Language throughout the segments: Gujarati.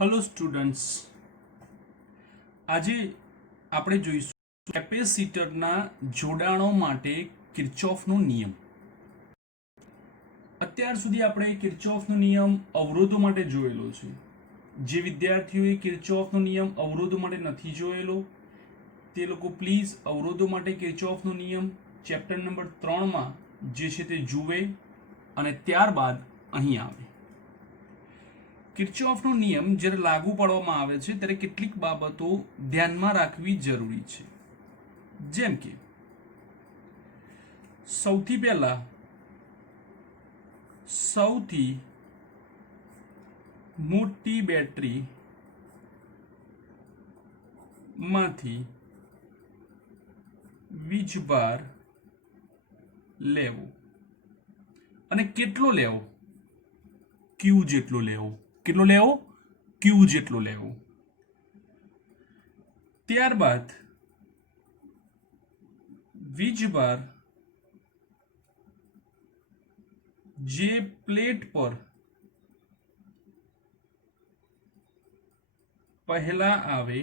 હેલો સ્ટુડન્ટ્સ, આજે આપણે જોઈશું કેપેસિટરના જોડાણો માટે કિર્ચોફનો નિયમ. અત્યાર સુધી આપણે કિર્ચોફનો નિયમ અવરોધો માટે જોયેલો છે. જે વિદ્યાર્થીઓએ કિર્ચોફનો નિયમ અવરોધો માટે નથી જોયેલો તે લોકો પ્લીઝ અવરોધો માટે કિર્ચોફનો નિયમ ચેપ્ટર નંબર 3માં જે છે તે જુએ અને ત્યારબાદ અહીં આવે. કિર્ચોફનો નિયમ જ્યારે લાગુ પાડવામાં આવે છે ત્યારે કેટલીક બાબતો ધ્યાનમાં રાખવી જરૂરી છે. જેમ કે સૌથી પહેલા સૌથી મોટી બેટરી માંથી વીજભાર લેવો અને કેટલો લેવો? ક્યુ જેટલો લેવો. કેટલો લેવો? ક્યુ જેટલો લેવો. ત્યારબાદ વીજભાર જે પ્લેટ પર પહેલા આવે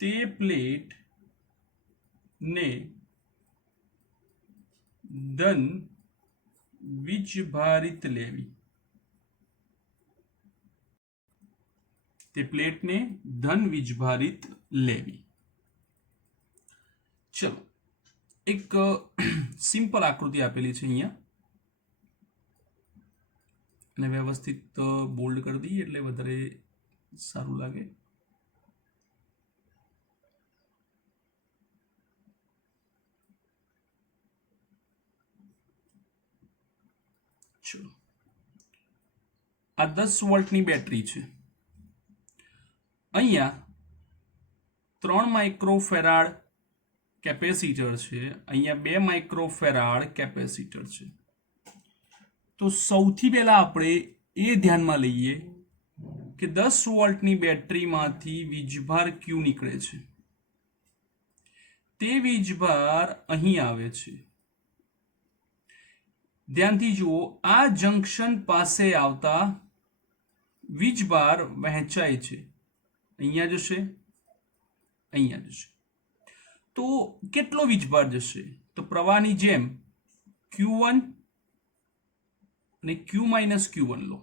તે પ્લેટ ને ધન વીજભારિત લેવી. તે પ્લેટને ધન વીજભારિત લેવી. ચલો, એક સિમ્પલ આકૃતિ આપેલી છે અહીંયા અને વ્યવસ્થિત બોલ્ડ કરી દઈએ એટલે વધારે સારું લાગે. ચલો, આ 10 વોલ્ટની બેટરી છે. અહીંયા 3 માઇક્રોફેરાડ કેપેસિટર છે, અહીંયા 2 માઇક્રોફેરાડ કેપેસિટર છે. તો સૌથી પહેલા આપણે એ ધ્યાનમાં લઈએ કે 10 વોલ્ટની બેટરીમાંથી વીજભાર ક્યુ નીકળે છે. તે વીજભાર અહીં આવે છે. ધ્યાનથી જુઓ, આ જંકશન પાસે આવતા વીજભાર વહેંચાય છે. અહીંયા જશે, અહીંયા જશે. તો કેટલો વીજભાર જશે? તો પ્રવાહની જેમ Q1 અને Q - Q1 લો.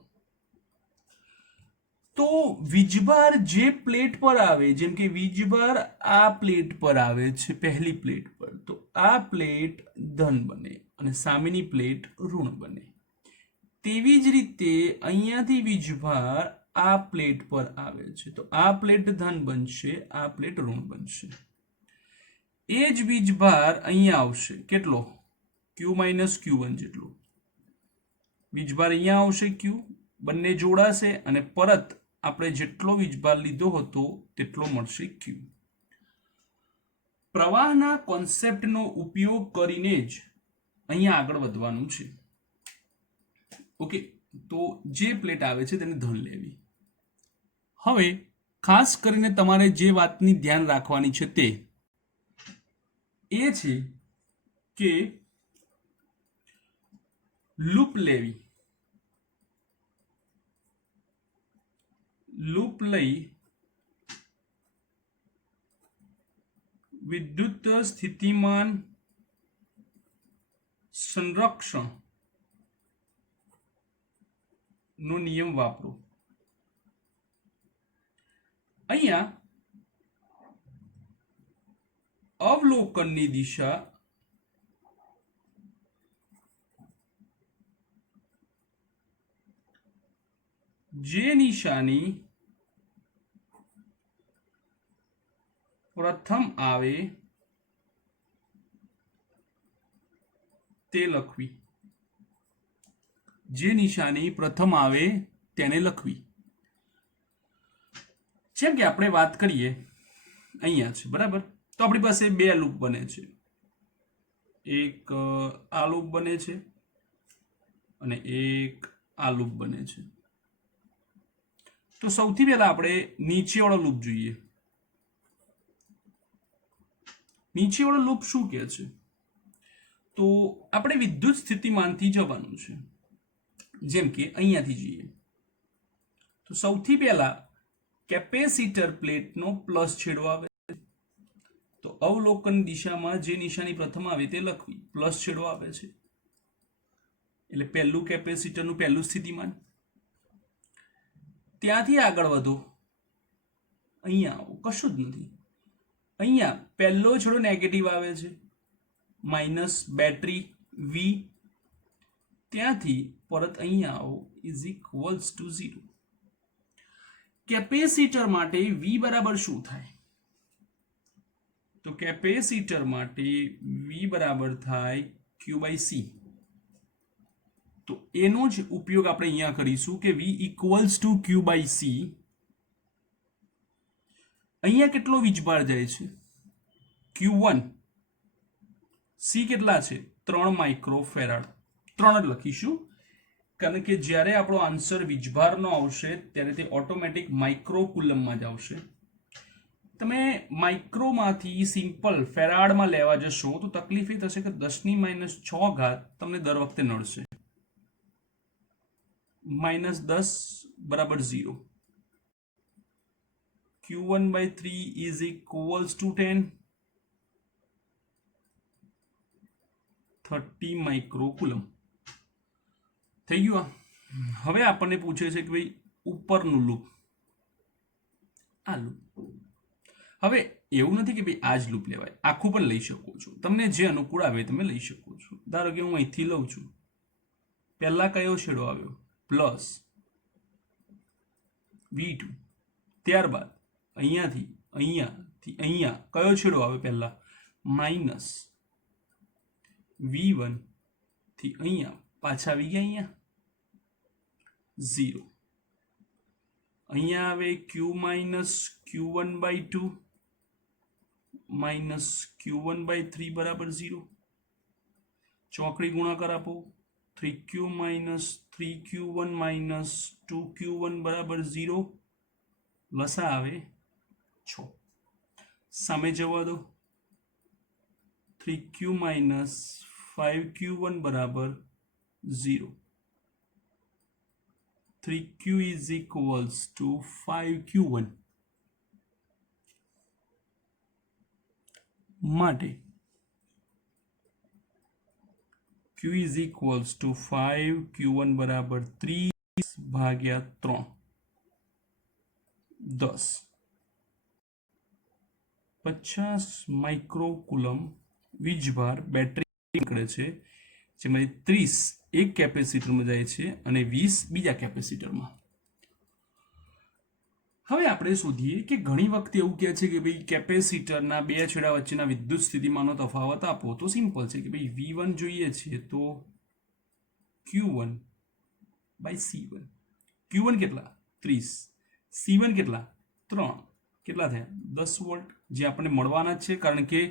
તો વીજભાર જે પ્લેટ પર આવે, જેમ કે વીજભાર આ પ્લેટ પર આવે છે, પહેલી પ્લેટ પર, તો આ પ્લેટ ધન બને અને સામેની પ્લેટ ઋણ બને. તેવી જ રીતે અહીંયાથી વીજભાર આ પ્લેટ પર આવે છે, તો આ પ્લેટ ધન બનશે, આ પ્લેટ ઋણ બનશે. એ જ વીજભાર અહીંયા આવશે. કેટલો? Q - Q1 જેટલો વીજભાર અહીંયા આવશે. Q બંને જોડાશે અને પરત આપણે જેટલો વીજભાર લીધો હતો તેટલો મળશે Q. પ્રવાહના કોન્સેપ્ટનો ઉપયોગ કરીને જ અહીંયા આગળ વધવાનું છે. ઓકે, તો જે પ્લેટ આવે છે તેને ધન લેવી. હવે ખાસ કરીને તમારે જે વાતની ધ્યાન રાખવાની છે તે એ છે કે લૂપ લેવી. લૂપ લઈ વિદ્યુત સ્થિતિમાન સંરક્ષણ નો નિયમ વાપરો. અહીંયા અવલોકનની દિશા જે નિશાની પ્રથમ આવે તે લખવી. જે નિશાની પ્રથમ આવે તેને લખવી. જેમ કે આપણે વાત કરીએ, અહીંયા છે, બરાબર? તો આપણી પાસે 2 લૂપ બને છે. એક આ લૂપ બને છે અને એક આ લૂપ બને છે. તો સૌથી પહેલા આપણે નીચેવાળો લૂપ જોઈએ. નીચેવાળો લૂપ શું કહે છે? તો આપણે વિદ્યુત સ્થિતિમાનથી જવાનું છે. જેમ કે અહીંયાથી જઈએ તો સૌથી પહેલા કેપેસિટર પ્લેટનો પ્લસ છેડો આવે, તો અવલોકન દિશામાં જે નિશાની પ્રથમ આવે તે લખવી, પ્લસ છેડો આવે છે એટલે પહેલું કેપેસિટરનું પહેલું સ્થિતિમાન. ત્યાંથી આગળ વધો, અહીંયા આવો, કશું જ નથી. અહીંયા પહેલો છેડો નેગેટિવ આવે છે, માઇનસ બેટરી વી. ત્યાંથી પરત અહીંયા આવો, ઇઝ ઇક્વલ્સ ટુ 0. કેપેસિટર માટે વી બરાબર શું થાય? તો કેપેસિટર માટે વી બરાબર થાય ક્યુ બાય સી. તો એનો જ ઉપયોગ આપણે અહીંયા કરીશું કે V equals to Q by C. અહીંયા કેટલો વીજભાર જાય છે? Q1. સી કેટલા છે? 3 માઇક્રોફેરાડ. 3 જ લખીશું કારણ કે જ્યારે આપણો આન્સર વીજભારનો આવશે ત્યારે તે ઓટોમેટિક માઇક્રોકુલમમાં જ આવશે. તમે માઇક્રોમાંથી સિમ્પલ ફેરાડમાં લેવા જશો તો તકલીફ એ થશે કે 10⁻6 તમને દર વખતે નડશે. -10 બરાબર 0. Q1/3 is equals to 10. 30 માઇક્રોકુલમ થઈ ગયું. હવે આપણને પૂછે છે કે ભાઈ ઉપરનું લૂપ, આ લૂપ. હવે એવું નથી કે ભાઈ આ જ લૂપ લેવાય, આખું પણ લઈ શકો છો, તમને જે અનુકૂળ આવે તમે લઈ શકો છો. ધારો કે હું અહીંથી લઉં છું, પહેલા કયો છેડો આવ્યો? Plus V2. ત્યારબાદ અહીંયાથી અહીંયા કયો છેડો આવે? પહેલા માઇનસ V1 થી અહીંયા પાછા આવી ગયા અહીંયા 0. અહીંયા આવે Q minus Q1/2 minus Q1/3 બરાબર 0. ચોકડી ગુણાકાર આપો, 3Q minus 3Q1 minus 2Q1 બરાબર 0. લસા આવે 6. સામે જવા દો, 3Q માઇનસ 5Q1 બરાબર 0. 3Q is equals to 5Q1. માટે Q is equals to 5Q1 બરાબર 30/3 10. 50 માઇક્રોકુલમ વીજભાર બેટરી નીકળે છે, જેમાંથી 30 એક કેપેસિટરમાં જાય છે અને 20 બીજા કેપેસિટરમાં. હવે આપણે શોધીએ કે ઘણી વખત એવું કહે છે કે ભાઈ કેપેસિટરના બે છેડા વચ્ચેના વિદ્યુત સ્થિતિમાનનો તફાવત આપો. તો સિમ્પલ છે કે ભાઈ V1 જોઈએ છે તો Q1/C1. Q1 કેટલા? 30. C1 કેટલા? 3. કેટલા થયા? 10 વોલ્ટ, જે આપણને મળવાના જ છે કારણ કે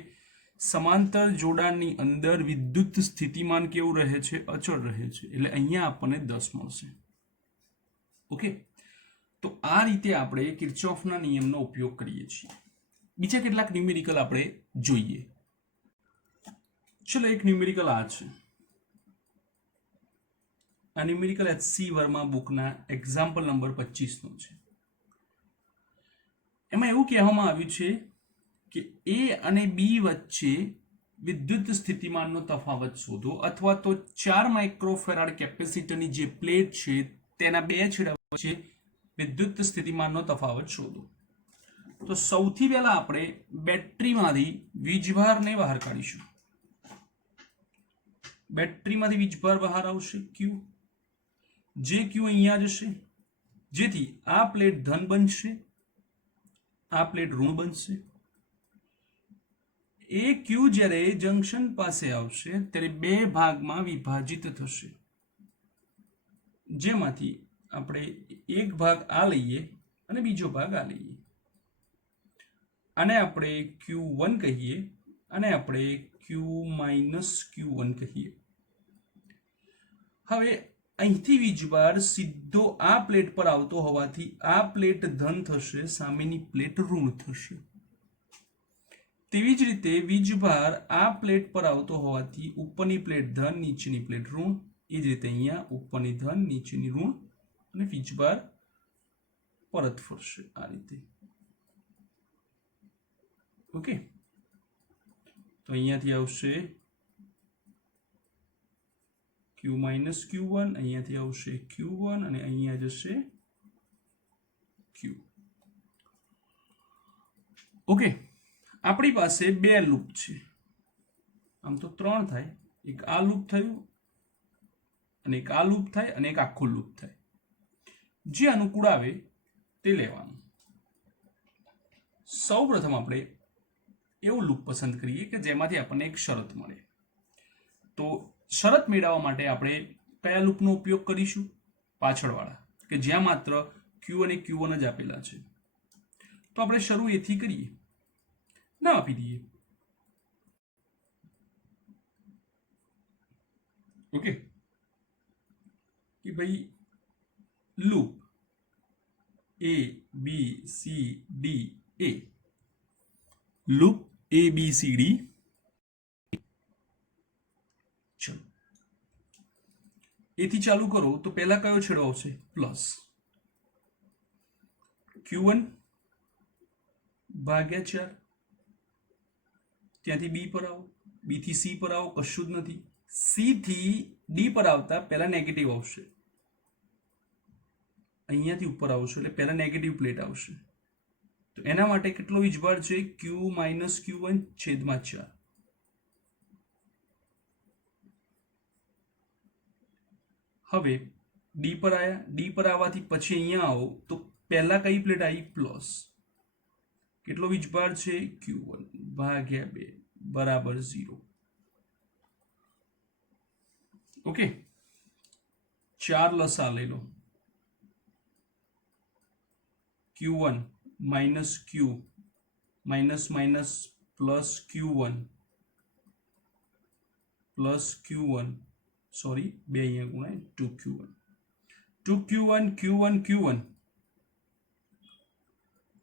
સમાંતર જોડાણની અંદર વિદ્યુત સ્થિતિમાન કેવું રહે છે? અચળ રહે છે. એટલે અહીંયા આપણને 10 મળશે. ઓકે, તો આ રીતે આપણે કિર્ચોફના નિયમનો ઉપયોગ કરીએ છીએ. બીજા કેટલાક ન્યુમેરિકલ આપણે જોઈએ. ચલો, એક ન્યુમેરિકલ આ છે. આ ન્યુમેરિકલ HC વર્મા બુકના એક્ઝામ્પલ નંબર 25 નો છે. એમાં એવું કહેવામાં આવ્યું છે કે A અને B વચ્ચે વિદ્યુત સ્થિતિમાનનો તફાવત શોધો, અથવા તો 4 માઇક્રોફેરાડ કેપેસિટરની જે પ્લેટ છે તેના બે છેડા વચ્ચે વિદ્યુત સ્થિતિમાનનો તફાવત શોધો. તો સૌથી પહેલા આપણે બેટરીમાંથી વીજભારને બહાર કાઢીશું. બેટરીમાંથી વીજભાર બહાર આવશે Q, જે Q અહીંયા જશે, જેથી આ પ્લેટ ધન બનશે, આ પ્લેટ ઋણ બનશે. એ Q જ્યારે જંકશન પાસે આવશે ત્યારે બે ભાગમાં વિભાજિત થશે, જેમાંથી આપણે એક ભાગ આ લઈએ અને બીજો ભાગ આ લઈએ. આને આપણે Q1 કહીએ અને આપણે Q-Q1 કહીએ. હવે અહીંથી વીજભાર સીધો આ પ્લેટ પર આવતો હોવાથી આ પ્લેટ ધન થશે, સામેની પ્લેટ ઋણ થશે. તેવી જ રીતે વીજભાર આ પ્લેટ પર આવતો હોવાથી ઉપરની પ્લેટ ધન, નીચેની પ્લેટ ઋણ. એ જ રીતે અહીંયા ઉપરની ધન, નીચેની ઋણ, અને વીજભાર પરત ફરશે આ રીતે. ઓકે, તો અહીંયાથી આવશે Q માઇનસ Q1, અહીંયાથી આવશે Q1 અને અહીંયા જશે Q. ઓકે, આપણી પાસે બે લૂપ છે, આમ તો ત્રણ થાય, એક આ લૂપ થયું અને એક આ લૂપ થાય અને એક આખું લૂપ થાય. જે અનુકૂળ આવે તે લેવાનું. સૌ પ્રથમ આપણે એવું લૂપ પસંદ કરીએ કે જેમાંથી આપણને એક શરત મળે. તો શરત મેળવવા માટે આપણે કયા લૂપનો ઉપયોગ કરીશું? પાછળવાળા, કે જ્યાં માત્ર Q અને Q1 જ આપેલા છે. તો આપણે શરૂ એથી કરીએ, ના આપી દઈએ. ઓકે, કે ભાઈ loop A B C D A, loop A B C D. ચલો એથી ચાલુ કરો તો પહેલા કયો છેડો આવશે? પ્લસ Q1 ભાગ્યા 4. ત્યાંથી B પર આવો, B થી C પર આવો, કશું જ નથી. C થી D પર આવતા પહેલા નેગેટિવ આવશે, અહીંયાથી ઉપર આવશો એટલે પહેલા નેગેટિવ પ્લેટ આવશે. તો એના માટે કેટલો વીજભાર છે? Q માઇનસ Q1 છેદમાં 4. હવે ડી પર આવ્યા, ડી પર આવવાથી પછી અહીંયા આવો તો પહેલા કઈ પ્લેટ આવી? પ્લસ. કેટલો વીજભાર છે? Q1 ભાગ્યા 2 બરાબર 0. ઓકે, 4 લસા લઈ લો. Q1 minus Q minus minus plus Q1 plus Q1, sorry 2 અહીંયા ગુણાય, 2Q1 2Q1 Q1 Q1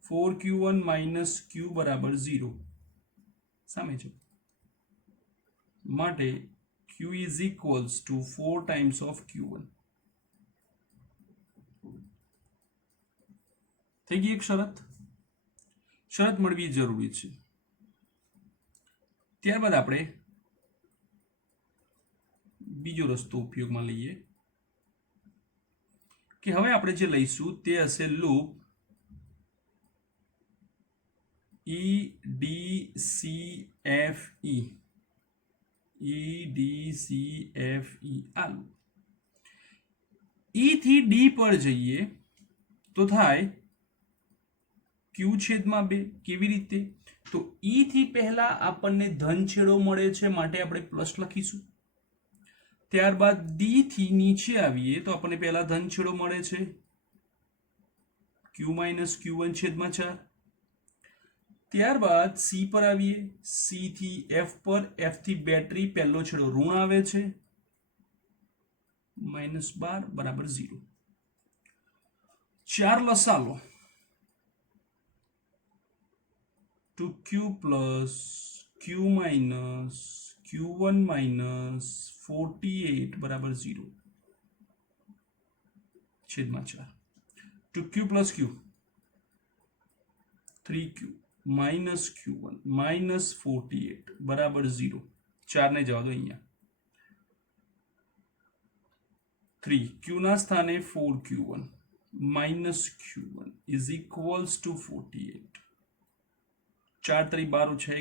4Q1 minus Q બરાબર 0. સામે છે માટે Q is equals to 4 times of Q1. થઈ ગઈ એક શરત. શરત મળવી જરૂરી છે. ત્યારબાદ આપણે બીજો રસ્તો ઉપયોગમાં લઈએ કે હવે આપણે જે લઈશું તે હશે loop E D C F E. E D C F E આ લૂપ. E થી D પર જઈએ તો થાય Q છેદમાં 2. કેવી રીતે? તો E થી પહેલા આપણને ધન છેડો મળે છે માટે આપણે પ્લસ લખીશું. ત્યારબાદ D થી નીચે આવીએ તો આપણને પહેલા ધન છેડો મળે છે Q માઇનસ Q1 છેદમાં 4. ત્યારબાદ C પર આવીએ, C થી F પર, F થી બેટરી, પહેલો છેડો ઋણ આવે છે -12 બરાબર 0. 4 લસા લો. 2Q plus Q minus Q1 minus 48 બરાબર 0 છેદમાં 4. 2Q plus Q 3Q minus Q1 minus 48 બરાબર 0. 4 ને જવા દો અહીંયા. 3 Q ના સ્થાને 4Q1 minus Q1 is equals to 48. 4 3 12 છે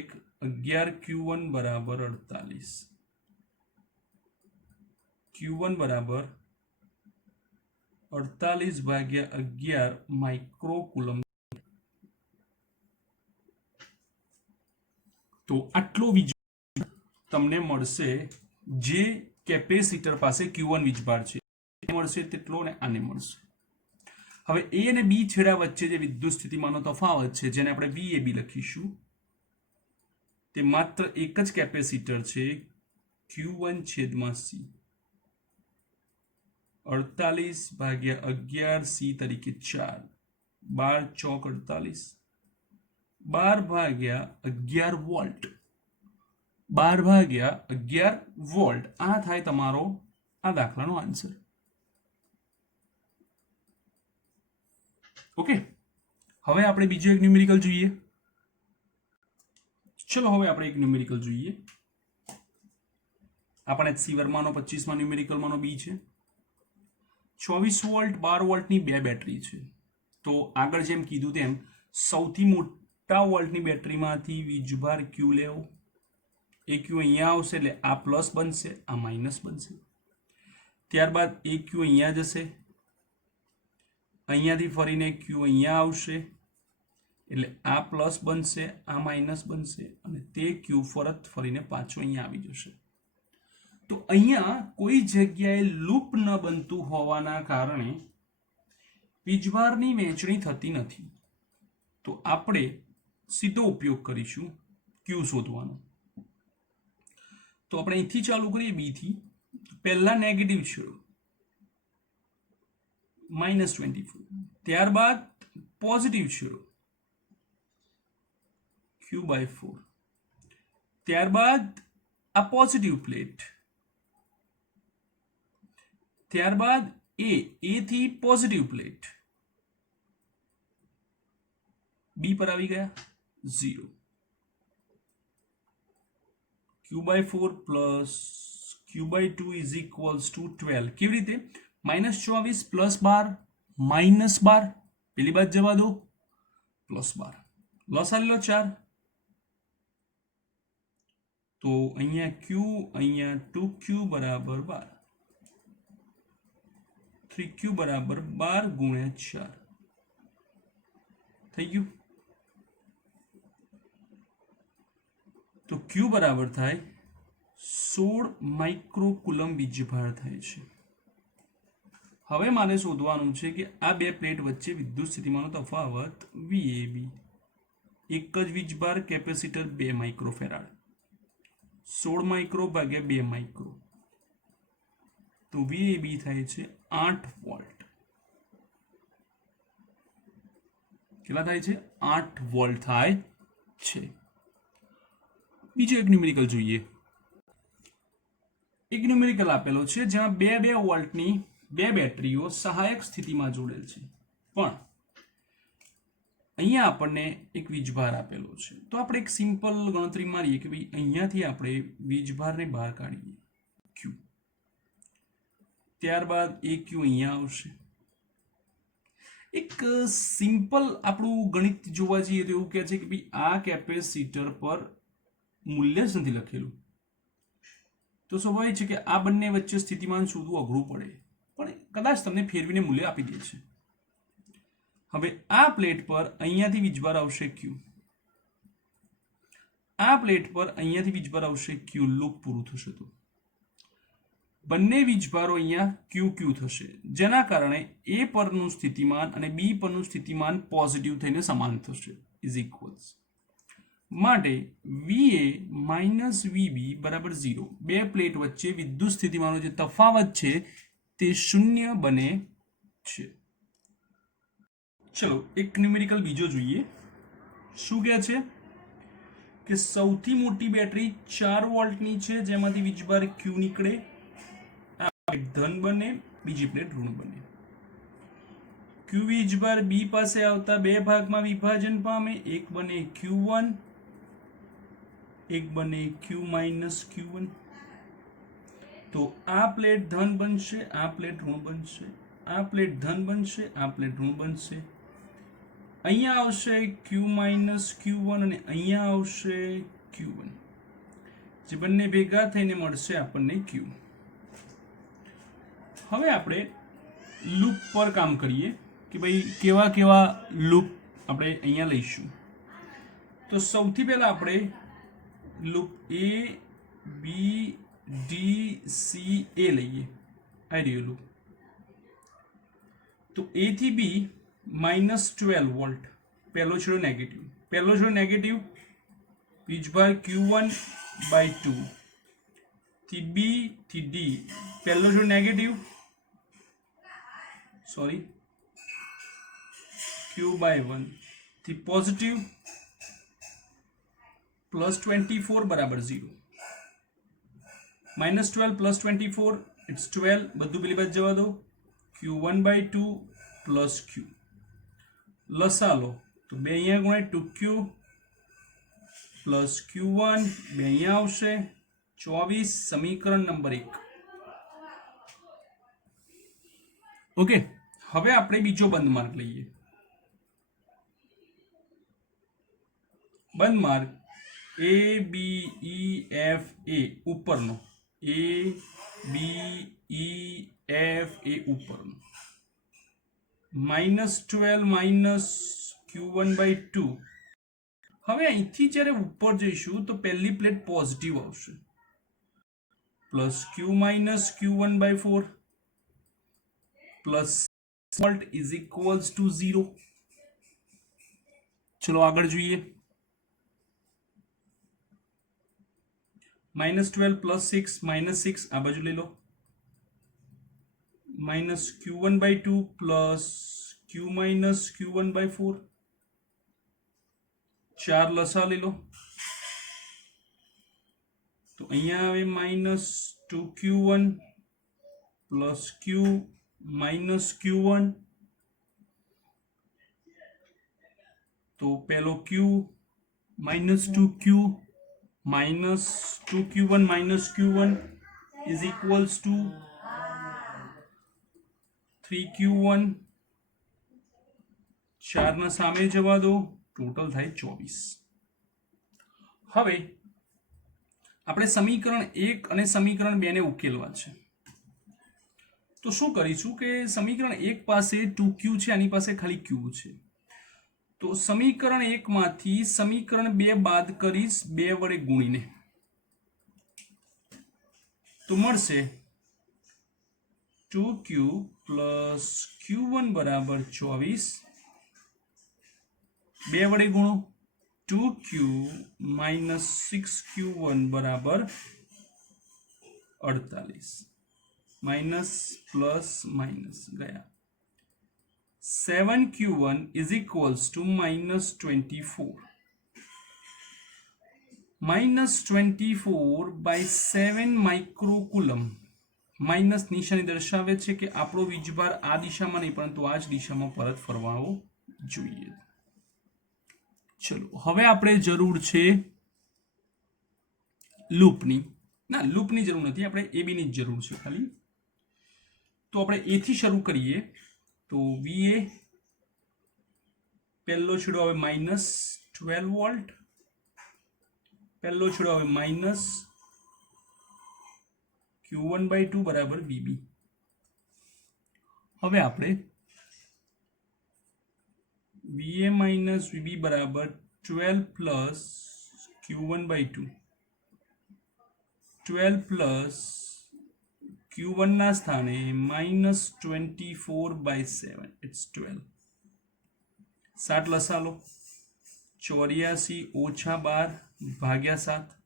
11 Q1 બરાબર 48. Q1 બરાબર 48 ભાગ્યા 11 માઇક્રોકુલમ. તો આટલો વીજભાર તમને મળશે જે કેપેસિટર પાસે Q1 વીજભાર છે મળશે તેટલો ને આને મળશે. હવે A અને B છેડા વચ્ચે જે વિદ્યુત સ્થિતિમાનનો તફાવત છે જેને આપણે VAB લખીશું તે માત્ર એક જ કેપેસિટર છે Q1 છેદમાં C. 48 ભાગ્યા 11 C તરીકે 4 12 ચોક 48 12 ભાગ્યા 11 વોલ્ટ 12 ભાગ્યા 11 વોલ્ટ. આ થાય તમારો આ દાખલાનો આન્સર. ઓકે, હવે આપણે બીજો એક ન્યુમેરિકલ જોઈએ. ચલો હવે આપણે એક ન્યુમેરિકલ જોઈએ. આપણે સી વર્માનો 25માં ન્યુમેરિકલમાંનો બી છે. 24 વોલ્ટ 12 વોલ્ટની બે બેટરી છે. તો આગળ જેમ કીધું તેમ સૌથી મોટા વોલ્ટની બેટરીમાંથી વીજભાર ક્યુ લેવો. એ ક્યુ અહીંયા આવશે એટલે આ પ્લસ બનશે, આ માઇનસ બનશે. ત્યારબાદ એ ક્યુ અહીંયા જશે, અહીંયાથી ફરીને ક્યુ અહીંયા આવશે એટલે આ પ્લસ બનશે, આ માઇનસ બનશે અને તે ક્યુ ફરીને પાછો અહીંયા આવી જશે. તો અહીંયા કોઈ જગ્યાએ લૂપ ન બનતું હોવાના કારણે વીજભારની વહેંચણી થતી નથી. તો આપણે સીધો ઉપયોગ કરીશું ક્યુ શોધવાનો. તો આપણે અહીંથી ચાલુ કરીએ બીથી. પહેલા નેગેટિવ છેડો -24, ત્યારબાદ પોઝિટિવ છેડો Q/4, ત્યારબાદ આ પોઝિટિવ પ્લેટ, ત્યારબાદ એ થી પોઝિટિવ પ્લેટ, બી પર આવી ગયા 0, Q/4 plus Q/2 is equals to 12. કેવી રીતે? -24 પ્લસ 12 -12, પેલી બાદ જવા દો, પ્લસ 12, લસા લો 4. તો અહીંયા Q, અહીંયા 2Q બરાબર 12, 3Q બરાબર 12 ગુણ્યા 4 થઈ ગયું. તો Q બરાબર થાય 16 માઇક્રોકુલમ વીજભાર થાય છે. હવે મારે શોધવાનું છે કે આ બે પ્લેટ વચ્ચે વિદ્યુત સ્થિતિમાનનો તફાવત VAB. એક જ વીજભાર કેપેસિટર 2 માઇક્રોફેરાડ, 16 માઇક્રો ભાગ્યા 2 માઇક્રો, તો VAB થાય છે 8 વોલ્ટ. કેટલા થાય છે? 8 વોલ્ટ થાય છે. બીજો એક ન્યુમેરિકલ જોઈએ. એક ન્યુમેરિકલ આપેલો છે જેમાં 2 વોલ્ટની બે બેટરીઓ સહાયક સ્થિતિમાં જોડેલ છે, પણ અહીંયા આપણને એક વીજભાર આપેલો છે. તો આપણે એક સિમ્પલ ગણતરી મારીએ કે ભાઈ અહીંયાથી આપણે વીજભારને બહાર કાઢીએ Q, ત્યારબાદ એ Q અહીંયા આવશે. એક સિમ્પલ આપણું ગણિત જોવા જઈએ તો એવું કહે છે કે ભાઈ આ કેપેસિટર પર મૂલ્ય જ નથી લખેલું, તો સ્વાભાવિક છે કે આ બંને વચ્ચે સ્થિતિમાન શોધવું અઘરું પડે, પણ કદાચ તમને ફેરવીને મૂલ્ય આપી દે છે. હવે આ પ્લેટ પર અહીંયાથી વીજભાર આવશે Q, આ પ્લેટ પર અહીંયાથી વીજભાર આવશે Q. લૂપ પૂરું થશે તો બંને વીજભારો અહીંયા QQ થશે, જેના કારણે એ પરનું સ્થિતિમાન અને બી પરનું સ્થિતિમાન પોઝિટિવ થઈને સમાન થશે, ઇઝ ઇક્વલ્સ. માટે VA માઇનસ VB બરાબર 0. બે પ્લેટ વચ્ચે વિદ્યુત સ્થિતિમાનનો જે તફાવત છે તે 0 બને છે. ચલો એક ન્યુમેરિકલ બીજો જોઈએ. શું કહે છે કે સૌથી મોટી બેટરી 4 વોલ્ટની છે જેમાંથી વીજભાર Q નીકળે. આ પ્લેટ ધન બને, બીજી પ્લેટ ઋણ બને. Q વીજભાર B પાસે આવતા બે ભાગમાં વિભાજન પામે, એક બને Q1, એક બને Q માઇનસ Q1. તો આ પ્લેટ ધન બનશે, આ પ્લેટ ઋણ બનશે, આ પ્લેટ ધન બનશે, આ પ્લેટ ઋણ બનશે. અહીંયા આવશે Q માઇનસ Q1 અને અહીંયા આવશે Q1, જે બંને ભેગા થઈને મળશે આપણને Q. હવે આપણે લૂપ પર કામ કરીએ કે ભાઈ કેવા કેવા લૂપ આપણે અહીંયા લઈશું. તો સૌથી પહેલા આપણે loop A, B, D, C, A લઈએ. આ રહ્યું લૂપ. તો A થી B -12 વોલ્ટ, પહેલો છેડો નેગેટિવ, પહેલો છેડો નેગેટિવ, વીજભાર Q1/2 થી B થી D, પહેલો છેડો નેગેટિવ, સોરી Q/1 થી પોઝિટિવ +24 બરાબર 0, -12 +24 ઇટ્સ 12, બધું પેલી બાજુ જવા દો, Q1/2 પ્લસ Q. લસા લો તો 2 અહીંયા ગુણાય 2q પ્લસ q1 2 અહીંયા આવશે 24 સમીકરણ નંબર 1. ઓકે, હવે આપણે બીજો બંધ માર્ક લઈએ. બંધ mark A B E F A ઉપરનો A B E F A ઉપરનો -12 માઇનસ q1/2. હવે અહીંથી જ્યારે ઉપર જઈશું તો પહેલી પ્લેટ પોઝિટિવ આવશે plus q minus q1/4 plus volt is equals to 0. ચલો આગળ જોઈએ. -12 પ્લસ 6 -6 આ બાજુ લઈ લો minus q1/2 plus q minus q1/4 4 લસા લઈ લો તો અહીંયા આવે -2q1 plus q minus q1 તો પહેલો q -2q minus 2q1 minus q1 is equals to 3q1 4 ના સામે જવા દો ટોટલ થાય 24. હવે આપણે સમીકરણ 1 અને સમીકરણ 2 ને ઉકેલવા છે તો શું કરીશું કે સમીકરણ 1 પાસે 2q છે આની પાસે ખાલી q છે તો સમીકરણ 1 માંથી સમીકરણ 2 બાદ કરીશ 2 વડે ગુણીને તો મળશે 2q પ્લસ q1 બરાબર 24 2 વડે ગુણો 2q માઇનસ 6q1 બરાબર 48 માઇનસ પ્લસ માઇનસ ગયા 7q1 is equals to -24. -24 by 7 માઇક્રોકુલમ. Minus નિશાની દર્શાવે છે કે આપણો વીજભાર આ દિશામાં નહીં પરંતુ આ જ દિશામાં પરત ફરવાનો જોઈએ. ચલો હવે આપણે જરૂર છે લૂપની. ના, લૂપની જરૂર નથી, આપણે AB ની જ જરૂર છે ખાલી. તો આપણે A થી શરૂ કરીએ તો VA પહેલો છેડો આવે -12 વોલ્ટ પહેલો છેડો આવે માઇનસ q1/2 બરાબર VB. હવે આપણે VA માઇનસ VB બરાબર 12 પ્લસ q1/2 12 પ્લસ q1 ના સ્થાને -24/7 ઇટ્સ 12 7 લસા લો 84 ઓછા 12 ભાગ્યા 7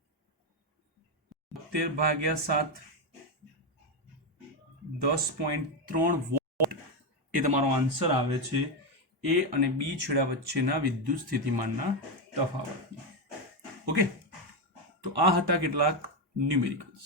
72 ભાગ્યા 7 10.3 વોટ એ તમારો આન્સર આવે છે A અને B છેડા વચ્ચેના વિદ્યુત સ્થિતિમાનના તફાવત. ઓકે, તો આ હતા કેટલાક ન્યુમેરિકલ્સ.